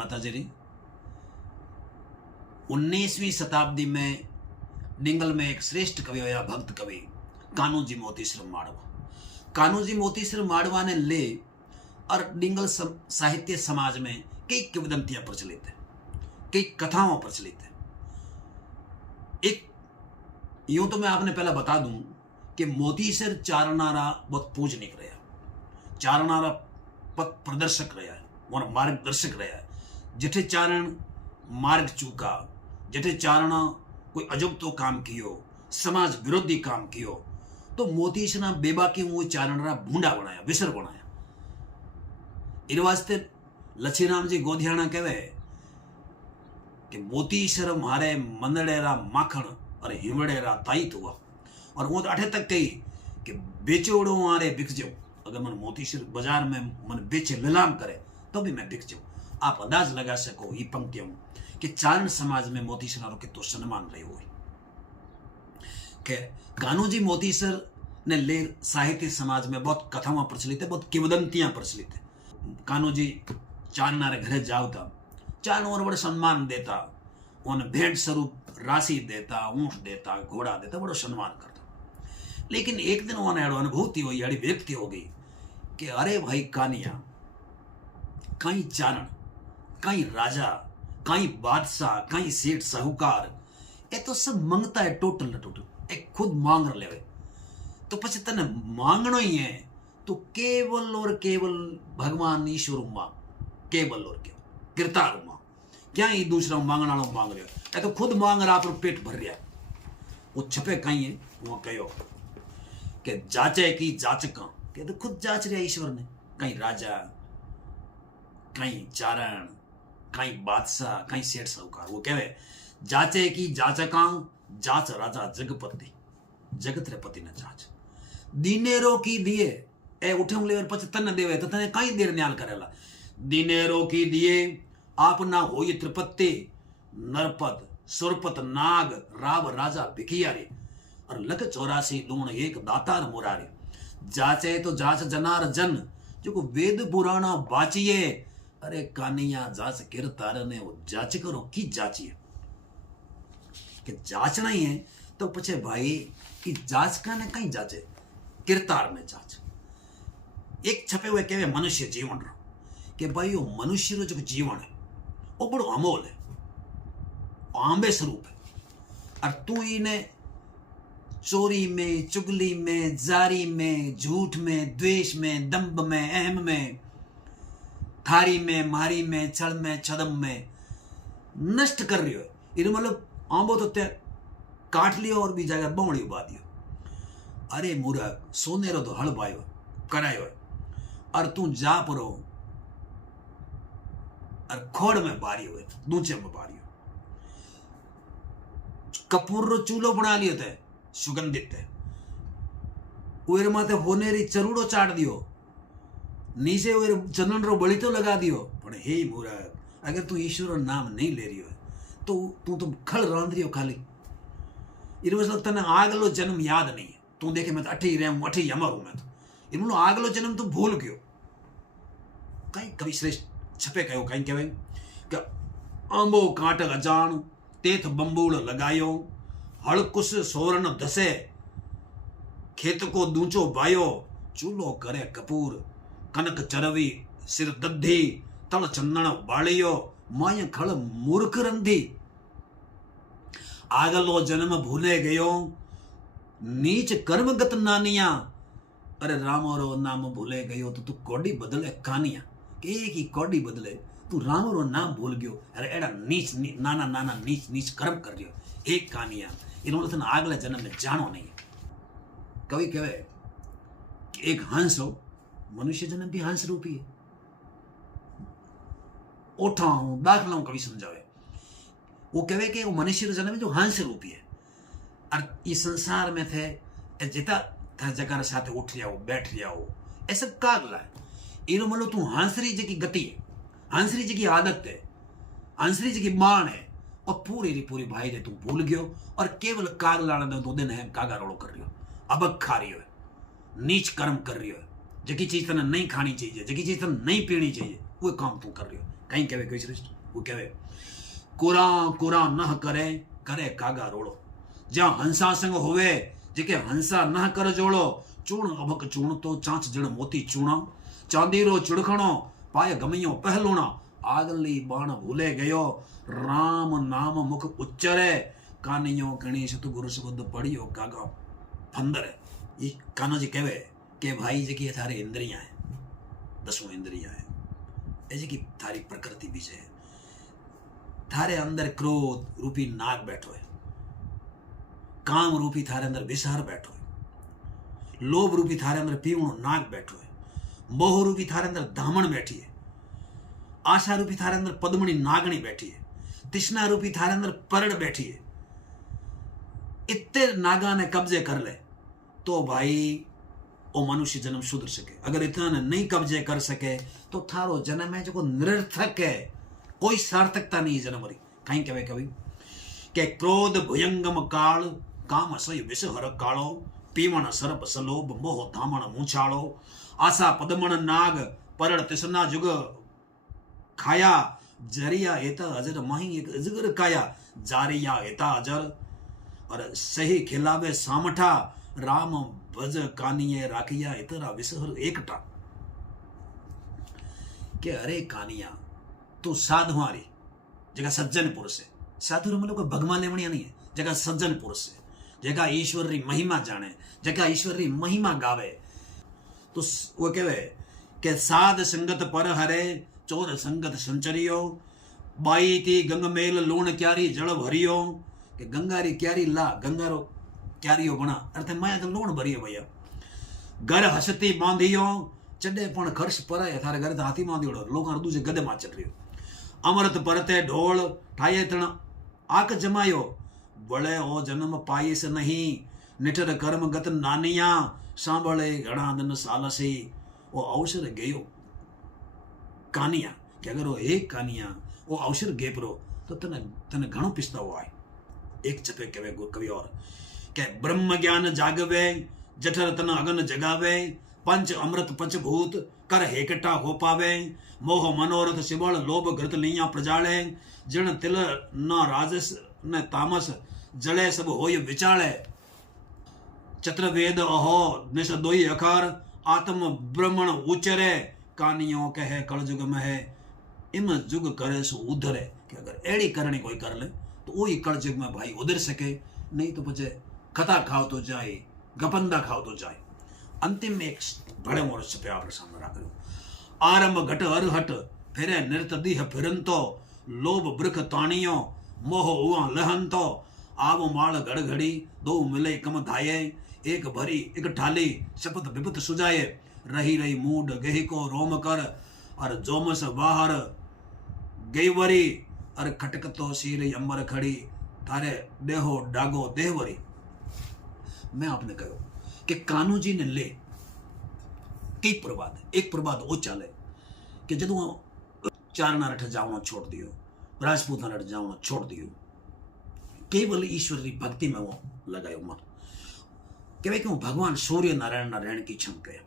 माता जी। 19वीं शताब्दी में डिंगल में एक श्रेष्ठ कवि होया, भक्त कवि कान्होजी मोतीसर माड़वा। कान्होजी मोतीसर माड़वा ने ले और डिंगल साहित्य समाज में कई किंवदंतियां प्रचलित है, कई कथाओं प्रचलित है। एक यूं तो मैं आपने पहला बता दूं कि मोतीसर चारनारा बहुत पूजनिक रहा, चारनारा पथ प्रदर्शक रहा है और मार्गदर्शक रहा है। जिठे चारण मार्ग चूका, जिठे चारण कोई अजुगतो काम कियो, समाज विरोधी काम कियो, तो मोतीसर बेबाकी वो चारणरा भूंडा बनाया, विसर बनाया। इन वास्ते लछीराम जी गोधियाणा कहवे कि मोतीसर मारे मंदड़ेरा माखण और हिमड़ेरा ताई हुआ। और वो तो अठे तक कही कि बेचोड़ो आरे बिक जाऊं, अगर मन मोतीसर बाजार में मन बेचे नीलाम करे तो भी मैं बिक जाऊं। आप अंदाज लगा सको ये पंक्तियों कि चारण समाज में मोतीसर के तो सम्मान रहे हुए कि कान्होजी मोतीसर ने ले साहित्य समाज में बहुत कथावां प्रचलित है, बहुत किंवदंतियां प्रचलित है। कान्होजी चारनारे घरे जावता, चारण और बड़े सम्मान देता, उन भेंट स्वरूप राशि देता, ऊंट देता, घोड़ा देता, बड़ो सम्मान करता। लेकिन एक दिन उन्हें अनुभूति हुई, अड़ी व्यक्ति हो गई कि अरे भाई कानिया, कहीं चारण, कहीं राजा, कहीं बादशाह, कहीं सेठ साहूकार, ये तो सब मांगता है टोटल न टोटल, एक खुद मांग ले। तो पछे तने मांगनो ही है तो केवल और केवल भगवान ईश्वर मांग, केवल और केवल गिरतार मांग, क्या ही दूसरा मांगना वालों मांग रहे हो, ये तो खुद मांग रहा पर पेट भर रहा। वो छपे कहीं है, वो कहो कि जाचे की जाचका, के तो खुद जांच रहा ईश्वर ने, कहीं राजा, कहीं चारण, कहीं बादशाह, कहीं सेठ साहूकार। वो कहे जाचे की जाचका, जाच राजा जगपति, जगत रे पति ने जाच। दिनेरो की दिए ए उठे लेवर पछ तने देवे तो तने कई देर न्याल करेला। दिनेरो की दिए आप ना होई त्रिपत्ति, नरपत सुरपत नाग राव राजा भिखियारे, और लख 84 लूण एक दातार मुरारे। जाचे तो जाच जनार जन, जो को वेद पुराणा बाचिए, अरे कानिया जाच गिरतार ने वो जाच करो की जाचिए कि जांचना ही है तो पूछे भाई कि जांच का ने कहीं जांचे, किरतार में जांच। एक छपे हुए कहे मनुष्य जीवन रो कि भाई वो मनुष्य रो जो जीवन है वो बड़ो अमोल है, आंबे स्वरूप है। और तू इन्हें चोरी में, चुगली में, जारी में, झूठ में, द्वेष में, दंभ में, अहम में, थारी में, मारी में, छल में, छदम में नष्ट कर रही हो। इन मतलब आंबो तो ते काट लियो और भी जगह बमड़ी उबा दियो। अरे मूर्ख, सोने रो तो हल बायो करायो और तू जा परो और खोड़ में बारी हुए, दूचे में बारी हो। कपूर रो चूल्हो बना लियो थे, सुगंधित है, उर माथे होने री चरूड़ो चाट दियो, नीचे उर चंदन रो बड़ी तो लगा दियो। पण हे मूर्ख, अगर तू ईश्वर नाम नहीं ले रही हो तो तू तो खल रांध रही हो खाली। इन मतलब तने आगलो जन्म याद नहीं है, तू देखे मैं तो अठे ही रहूं, अठे ही अमर हूं मैं तो। इन मतलब आगलो जन्म तू भूल गयो। कहीं कवि श्रेष्ठ छपे कहो, कहीं कहे कि आंबो काट अजान, तेथ बंबूल लगायो, हड़कुश सोरन धसे, खेत को दूंचो बायो, चूल्हो करे कपूर, कनक चरवी सिर दधी, तल चंदन बालियो, माय खड़ मूर्ख रंधी। आगलो जन्म भूले गयो, नीच कर्मगत नानिया, अरे रामो रो नाम भूले गयो तो तू कोडी बदले कानिया। एक ही कोडी बदले तू राम रो नाम भूल गयो, अरे एड़ा नीच नाना नाना नीच नीच कर्म कर रही हो एक कानिया। इन्होंने तो आगले जन्म में जानो नहीं। कवि कहे कि एक हंस हो, मनुष्य जन्म भी हंस रूपी है। उठाऊं दाखलाऊं कवि समझावे, वो कहे कि वो मनुष्य जन्म जो हंस रूपी है और इस संसार में थे जिता था जगह साथ उठ रहा हो, बैठ रहा हो, ऐसा कागला है। इनो मतलब तू हंसरी जी की गति है, हंसरी जी की आदत है, हंसरी जी की मान है, और पूरी री पूरी भाई दे तू भूल गयो और केवल काग लाने दो तो दिन है कागा रोड़ो कर रही हो, अबक खा रही हो, नीच कर्म कर रही हो, जकी चीज तने नहीं खानी चाहिए, जकी चीज तने नहीं पीनी चाहिए, वो काम तू कर रही हो। कहीं कहे कोई श्रेष्ठ वो कहे कुरा कुरा न करे करे कागा रोड़ो ज्या हंसा संग होवे जेके हंसा न कर जोड़ो चूर्ण अभक चूर्ण तो चांच जण मोती चूणा चांदीरो चुड़खणो पाय गमयो पहलूणा आगली बाण भूले गयो राम नाम मुख उच्चरे कानियो गणेश तु गुरु शब्द पढ़ियो कागा फंदर है ये कान्हा जी कहे के भाई जी की थारे इंद्रियां है 10 इंद्रियां है ऐसे की थारी प्रकृति बीज है थारे अंदर क्रोध रूपी नाग बैठो है काम रूपी थारे अंदर विसार बैठो है लोभ रूपी थारे अंदर पीवणो नाग बैठो है मोह रूपी थारे अंदर धामण बैठी है आशा रूपी थारे अंदर पद्मणी नागणी बैठी है तृष्णा रूपी थारे अंदर परड़ बैठी है इतने नागा ने कब्जे कर ले तो भाई वो मनुष्य जन्म सुधर सके अगर इतना ने नहीं कब्जे कर सके तो थारो जन्म है जो निरर्थक है कोई सार्थकता नहीं जन्म री कहीं कहे कभी के क्रोध भुयंगम काल काम असय विष हर कालो पीवण सर्प सलोभ मोह धामण मूछाड़ो आशा पद्मण नाग परड़ तृष्णा जुग खाया जरिया एता अजर माही एक अजगर काया जारिया एता अजर और सही खिलावे सामठा राम भज कानिये राखिया इतरा विसहर एकटा के अरे कानिया तू साधुआरी जगह सज्जन पुरुष है साधु मतलब कोई भगवान लेवणिया नहीं है जगह सज्जन पुरुष है जगह ईश्वर री महिमा जाने जगह ईश्वर री महिमा गावे तो वो कहे के साध संगत पर हरे चोर संगत संचरियो बाई थी गंग मेल लूण क्यारी जल भरियो के गंगारी क्यारी ला गंगारो क्यारियो बना अर्थ माया तो लूण भरियो भैया घर हसती बांधियो चडे पण खर्च पराय थारे घर हाथी बांधियोड़ो लोग दूजे गदे में चट रहियो अमृत परते ढोल ठाये तण आक जमायो बड़े ओ जन्म पाइस नहीं निठर कर्म गत नानिया सांभळे घणा दिन सालसी वो अवसर गयो कानिया कि अगर वो एक कानिया वो अवसर गेपरो तो तने तने घणो पिस्तावो आए एक चतवे कवे कवि और के ब्रह्म ज्ञान जागवे जठर तन अगन जगावे पंच अमृत पंच भूत कर हेकटा हो पावे मोह मनोरथ शिवल लोभ घृत लिया प्रजाले जिण तिल न राजस न तामस जले सब होय विचाले चतुर्वेद अहो निश दोई अखार आत्म ब्रह्मण उचरे कानियों कहे कलजुग में है इम जुग करे सो उधरे कि अगर एड़ी करनी कोई कर ले तो वही कलजुग में भाई उधर सके नहीं तो पचे कथा खाओ तो जाए गपंदा खाओ तो जाए अंतिम में एक बड़े मोर छपे आपके सामने रख लो आरंभ घट अरहट फिरे निर्तदीह फिरंतो लोभ बृख ताणियो मोह उआ लहंतो आव माल घड़घड़ी दो मिले कम धाये एक भरी एक ठाली शपथ विपत सुजाए रही रही मूड गही को रोम कर और जोमस बाहर गईवरी और खटकतो सीर अमर खड़ी तारे देहो डागो देहवरी। मैं आपने कहो कि कान्हू जी ने ले कई प्रभात एक प्रभात वो चाले कि जदों चारणा रठ जावनो छोड़ दियो राजपूत रठ जावनो छोड़ दियो केवल ईश्वर की भक्ति में वो लगायो मन कहे कि भगवान सूर्य नारायण ना रहन की क्षम कहे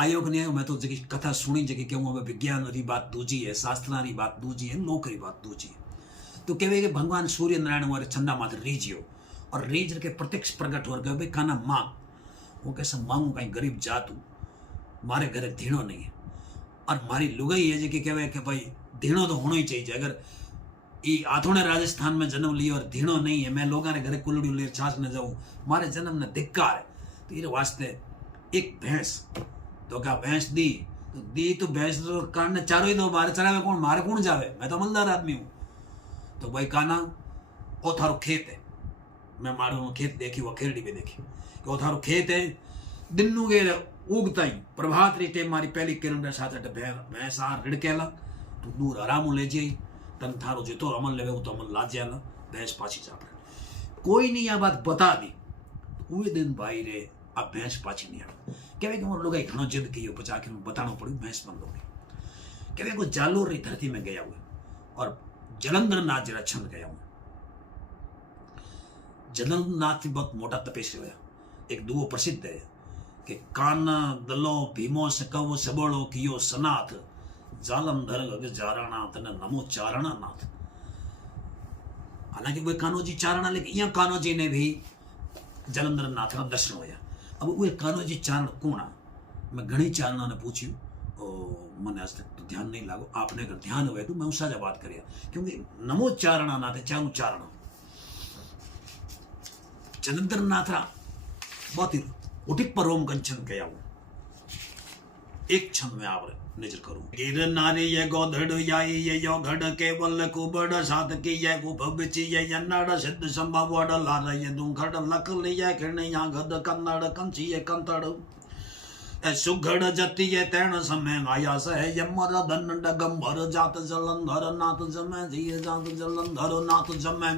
आयोग ने मैं तो जगी कथा सुनी जगी क्यों अब विज्ञान री बात दूजी है शास्त्रा री बात दूजी है लोक री बात दूजी है तो कहे कि भगवान सूर्य नारायण वाले छंदा मात्र रीजियो और रीज के प्रत्यक्ष प्रकट हो गए भाई खाना मांग वो कैसा मांगू कहीं गरीब जातू मारे घरे धीणो नहीं है और मारी लुगाई है जी कहे कि भाई धीणो तो होना ही चाहिए अगर ये आथोड़े राजस्थान में जन्म लियो और धीणो नहीं है मैं लोगों ने घरे कुलड़ी ले छाछ न जाऊं मारे जन्म ने धिक्कार है तो ये वास्ते एक भैंस तो क्या भैंस दी तो भैंस तो कान चारों ही दो मारे चरावे कौन मारे कौन जावे मैं तो अमलदार आदमी हूं तो भाई काना ओ थारो खेत है मैं मारो खेत देखी वो खेरड़ी भी देखी कि वो थारो खेत है दिन गे उगता ही प्रभात री टेम मारी पहली किरण साथ भैंस आ रिड़केला तो दूर आराम ले जाई तन थारो जितो अमल लेवे तो अमल ला जाना भैंस पाछी जापड़े कोई नहीं आ बात बता दी तो वे दिन भाई रे अब भैंस पाछी नहीं आ कहे कि लोग घणो जिद की बचा के बताना पड़ी भैंस बंद हो गई कहे को जालोर री धरती में गया हुआ और जलंधर नाथ जरा छंद गया हूं जलंधर नाथ बहुत मोटा तपेश हुआ एक दुओ प्रसिद्ध है कि कान दलो भीमो सकव सबड़ो कियो सनाथ जालंधर गग जारानाथ न नमो चारणानाथ। हालांकि वे कान्होजी चारणा, लेकिन यहाँ कान्होजी ने भी जलंधर नाथ का दर्शन होया। अब वे कान्होजी चारण कौन आ? मैं घणी चारणा ने पूछ्યું, मैंने आज तक तो ध्यान नहीं लागो, आपने अगर ध्यान हुए तो मैं उस साजा बात करिया, क्योंकि नमो चारणा नाथ चारू चारणा जलंधर नाथ बहुत ही उठिक पर रोम कंचन कया हूं। एक क्षण में आप नजर करूं। गिर नारी ये गोधड़ याई ये यो घड़ केवल कुबड़ सात की ये कुभ बिची ये यन्नड़ सिद्ध संभव वड़ लार ये दुखड़ लक लिये खिणया गद कन्नड़ कंची ये कंतड़ ए सुघड़ जति ये तैण समय आया सह यमर धन डगंबर जात जलंधर नाथ जमै जी जात जलंधर नाथ जमै।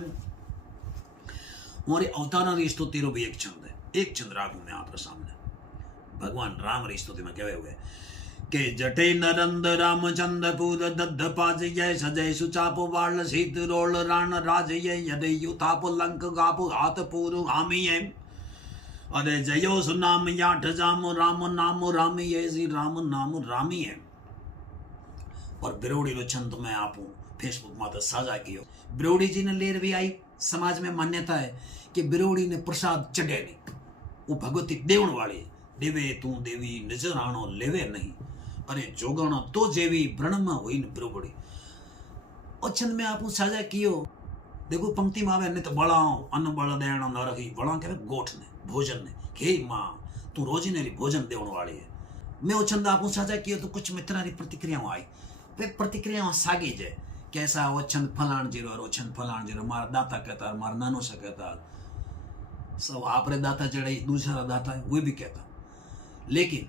हमारे अवतार री स्तुति रो भी एक छंद है, एक छंद राखूं मैं आपके सामने। भगवान राम री स्तुति में कहे हुए के जटे नरंद रामचंद पूर दद्ध पाज ये सजय सुचाप वाल सीत रोल राण राज ये यदे युताप लंक गाप हाथ पूर हामी ये अरे जयो सुनाम याठ जाम राम नाम रामी ये जी राम नाम रामी है। और बिरोड़ी रो छंद में आप फेसबुक माता साझा कियो। बिरोड़ी जी ने लेर भी आई। समाज में मान्यता है कि बिरोड़ी ने प्रसाद चढ़े नहीं, वो भगवती देवण वाली देवे तू देवी नजर आनो लेवे नहीं, अरे जोगण तो जेवी ब्रणम हुई न बिरोड़ी। और छंद में आप साझा कियो। देखो पंक्ति में आवे ने तो बड़ाओ अन्न बड़ देण न रही, बड़ा कहे गोठ ने भोजन ने हे मां तू रोजी ने भोजन देवण वाली है। मैं वो छंद आप साझा कियो तो कुछ मित्रा री प्रतिक्रियाओं आई। वे प्रतिक्रियाओं सागी जे कैसा वो छंद फलाण जीरो और वो छंद फलाण जीरो, मारा दाता कहता मारा नानो से कहता, सब आपरे दाता चढ़े दूसरा दाता है वो भी कहता। लेकिन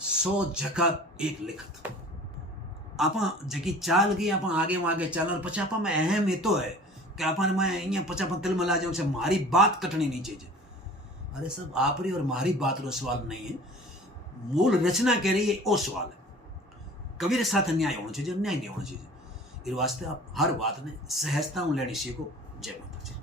100 जगत एक लिखत आप जकी चाल गई आप आगे आगे चल पछा आप में अहम ये तो है कि आप मैं पछा तिल मिला जाऊँ से मारी बात कटनी नहीं चाहिए। अरे सब आपरी और मारी बात रो सवाल नहीं है, मूल रचना कह रही है वो सवाल है। कबीर साथ न्याय होना चाहिए, न्याय नहीं होना चाहिए। इस वास्ते आप हर बात ने सहजता लेनी सीखो। जय माता जी।